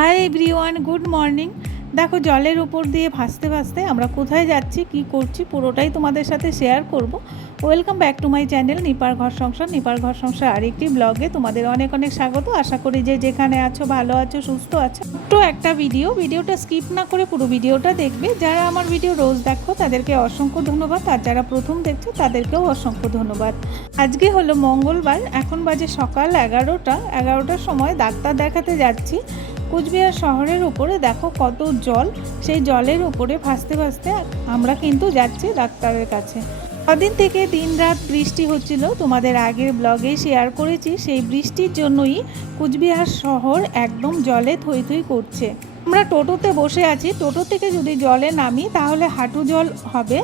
Hi everyone, good morning. দেখো, জলের উপর দিয়ে ভাসতে ভাসতে আমরা কোথায় যাচ্ছি, কি করছি, পুরোটাই তোমাদের সাথে শেয়ার করব। Welcome back to my channel নিপার ঘর সংসার। নিপার ঘর সংসার আরেকটি ব্লগে তোমাদের অনেক অনেক স্বাগত। আশা করি যে যেখানে আছো, ভালো আছো, সুস্থ আছো। তো একটা ভিডিও ভিডিওটা স্কিপ না করে পুরো ভিডিওটা দেখবে। যারা আমার ভিডিও রোজ দেখো, তাদেরকে অসংখ্য ধন্যবাদ। আর যারা প্রথম দেখছ, তাদেরকেও অসংখ্য ধন্যবাদ। আজকে হলো মঙ্গলবার, এখন বাজে সকাল এগারোটা। এগারোটার সময় ডাক্তার দেখাতে যাচ্ছি। কুচবিহার শহরের উপরে দেখো কত জল, সেই জলের উপরে ভাসতে ভাসতে আমরা কিন্তু যাচ্ছি ডাক্তারের কাছে। কদিন থেকে দিন রাত বৃষ্টি হচ্ছিল, তোমাদের আগের ব্লগে শেয়ার করেছি, সেই বৃষ্টির জন্যই কুচবিহার শহর একদম জলে থই থই করছে। আমরা টোটোতে বসে আছি। টোটো থেকে যদি জলে নামি, তাহলে হাঁটু জল হবে।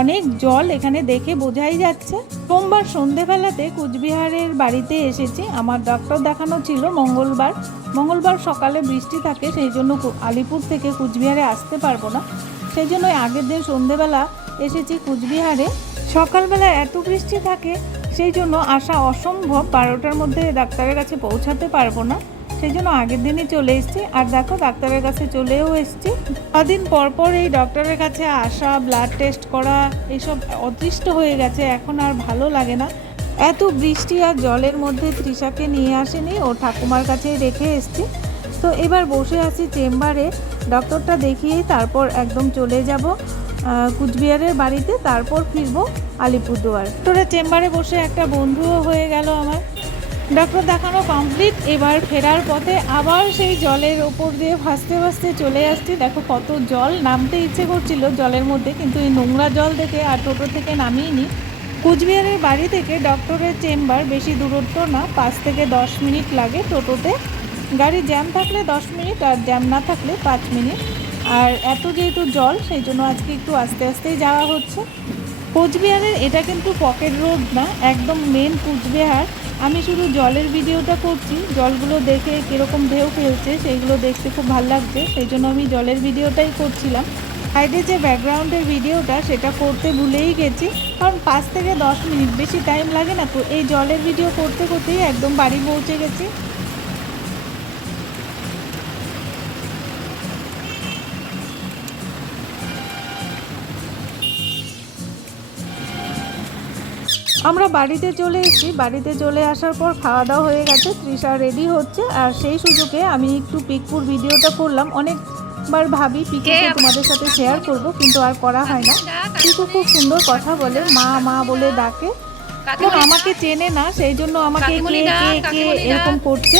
অনেক জল এখানে দেখে বোঝাই যাচ্ছে। সোমবার সন্ধেবেলাতে কুচবিহারের বাড়িতে এসেছি। আমার ডক্টর দেখানো ছিল মঙ্গলবার। মঙ্গলবার সকালে বৃষ্টি থাকে, সেই জন্য আলিপুর থেকে কুচবিহারে আসতে পারব না। সেই জন্য আগের দিন সন্ধেবেলা এসেছি কুচবিহারে। সকালবেলা এত বৃষ্টি থাকে, সেই জন্য আসা অসম্ভব। বারোটার মধ্যে ডাক্তারের কাছে পৌঁছাতে পারব না। সেই জন্য আগের দিনই চলে এসেছি। আর দেখো, ডাক্তারের কাছে চলেও এসেছি। কদিন পর পর এই ডক্টরের কাছে আসা ব্লাড টেস্ট করা, এইসব অদৃষ্ট হয়ে গেছে। এখন আর ভালো লাগে না। এত বৃষ্টি আর জলের মধ্যে তৃষাকে নিয়ে আসেনি। ও ঠাকুমার কাছে রেখে এসেছি। তো এবার বসে আছি চেম্বারে। ডক্টরটা দেখিয়েই তারপর একদম চলে যাব কুচবিহারের বাড়িতে। তারপর ফিরবো আলিপুরদুয়ার। তোরা চেম্বারে বসে একটা বন্ধুও হয়ে গেল আমার। ডক্টর দেখানো কমপ্লিট এবার ফেরার পথে আবার সেই জলের ওপর দিয়ে ভাসতে ভাসতে চলে আসছি। দেখো কত জল, নামতে ইচ্ছে করছিল জলের মধ্যে, কিন্তু এই নোংরা জল দেখে আর টোটো থেকে নামিয়ে নি কুচবিহারের বাড়ি থেকে ডক্টরের চেম্বার বেশি দূরত্ব না, পাঁচ থেকে দশ মিনিট লাগে টোটোতে। গাড়ি জ্যাম থাকলে দশ মিনিট আর জ্যাম না থাকলে পাঁচ মিনিট। আর এত যেহেতু জল, সেই জন্য আজকে একটু আস্তে আস্তেই যাওয়া হচ্ছে। কোচবিহারের এটা কিন্তু পকেট রোড না, একদম মেন কুচবিহার। আমি শুধু জলের ভিডিওটা করছি, জলগুলো দেখে কীরকম ঢেউ ফেলছে সেইগুলো দেখতে খুব ভালো লাগছে, সেই জন্য আমি জলের ভিডিওটাই করছিলাম। সাইডে যে ব্যাকগ্রাউন্ডের ভিডিওটা, সেটা করতে ভুলেই গেছি, কারণ পাঁচ থেকে দশ মিনিট বেশি টাইম লাগে না তো, এই জলের ভিডিও করতে করতেই একদম বাড়ি পৌঁছে গেছি। আমরা বাড়িতে চলে এসেছি। বাড়িতে চলে আসার পর খাওয়া দাওয়া হয়ে গেছে। তৃষা রেডি হচ্ছে। আর সেই সুযোগে আমি একটু পিকপুর ভিডিওটা করলাম। অনেক বার ভাবি পিকে তোমাদের সাথে শেয়ার করব কিন্তু আর করা হয় না। পিকু খুব সুন্দর কথা বলে মা মা বলে ডাকে। আমাকে চেনে না সেই জন্য আমাকে কে কে কে এরকম করছে।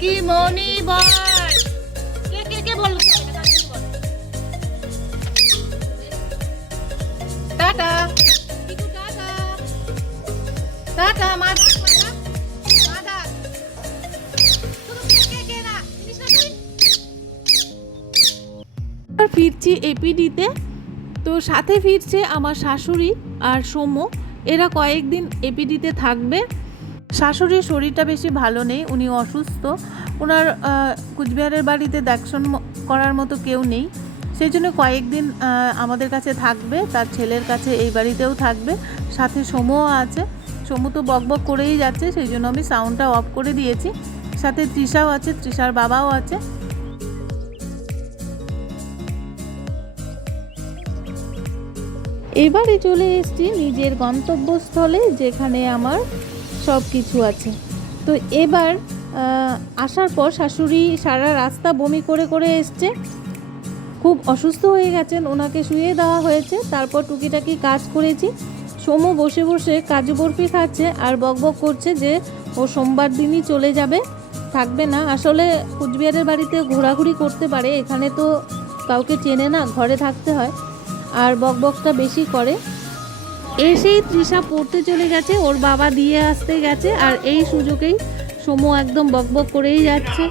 কে কে বল টাটা। টাটা ফিরছি এপিডিতে। তো সাথে ফিরছে আমার শাশুড়ি আর সোমো এরা কয়েকদিন এপিডিতে থাকবে। শাশুড়ির শরীরটা বেশি ভালো নেই, উনি অসুস্থ। ওনার কুচবিহারের বাড়িতে দেখশন করার মতো কেউ নেই। সেই জন্য কয়েকদিন আমাদের কাছে থাকবে, তার ছেলের কাছে এই বাড়িতেও থাকবে। সাথে সোমও আছে। সোমু তো বকবক করেই যাচ্ছে, সেই জন্য আমি সাউন্ডটা অফ করে দিয়েছি। সাথে তৃষাও আছে, তৃষার বাবাও আছে। এবারে চলে এসেছি নিজের গন্তব্যস্থলে, যেখানে আমার সব কিছু আছে। তো এবার আসার পর শাশুড়ি সারা রাস্তা বমি করে করে এসছে। খুব অসুস্থ হয়ে গেছেন, ওনাকে শুয়ে দেওয়া হয়েছে। তারপর টুকিটাকি কাজ করেছি। সোমু বসে বসে কাজু বরফি খাচ্ছে আর বকবক করছে যে ও সোমবার দিনই চলে যাবে। থাকবে না। আসলে কুচবিহারের বাড়িতে ঘোরাঘুরি করতে পারে। এখানে তো কাউকে চেনে না, ঘরে থাকতে হয়। আর বকবকটা বেশি করে। এসেই তৃষা পড়তে চলে গেছে, ওর বাবা দিয়ে আসতে গেছে, আর এই সুযোগেই সোমো একদম বকবক করেই যাচ্ছে।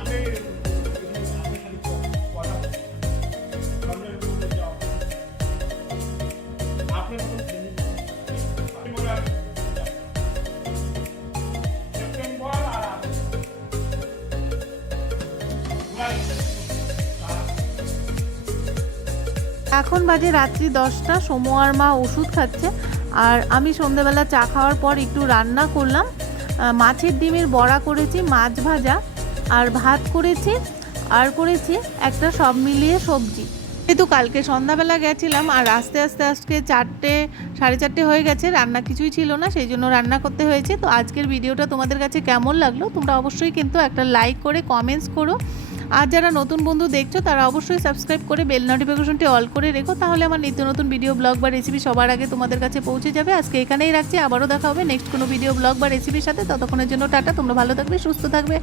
এখন বাজে রাত্রি দশটা, সোমো আর মা ওষুধ খাচ্ছে। আর আমি সন্ধেবেলা চা খাওয়ার পর একটু রান্না করলাম। মাছের ডিমের বড়া করেছি, মাছ ভাজা আর ভাত করেছি আর করেছি একটা সব মিলিয়ে সবজি। যেহেতু কালকে সন্ধ্যাবেলা গেছিলাম আর আস্তে আস্তে আজকে চারটে, সাড়ে চারটে হয়ে গেছে, রান্না কিছুই ছিল না, সেই জন্য রান্না করতে হয়েছে। তো আজকের ভিডিওটা তোমাদের কাছে কেমন লাগল তোমরা অবশ্যই কিন্তু একটা লাইক করে কমেন্টস করো। আর যারা নতুন বন্ধু দেখছ, তারা অবশ্যই সাবস্ক্রাইব করে বেল নোটিফিকেশনটি অল করে রেখো, তাহলে আমার নিত্য নতুন ভিডিও ব্লগ বা রেসিপি সবার আগে তোমাদের কাছে পৌঁছে যাবে। আজকে এখানেই রাখছি, আবারও দেখা হবে নেক্সট কোনো ভিডিও ব্লগ বা রেসিপির সাথে। ততক্ষণের জন্য টাটা, তোমরা ভালো থাকবে, সুস্থ থাকবে।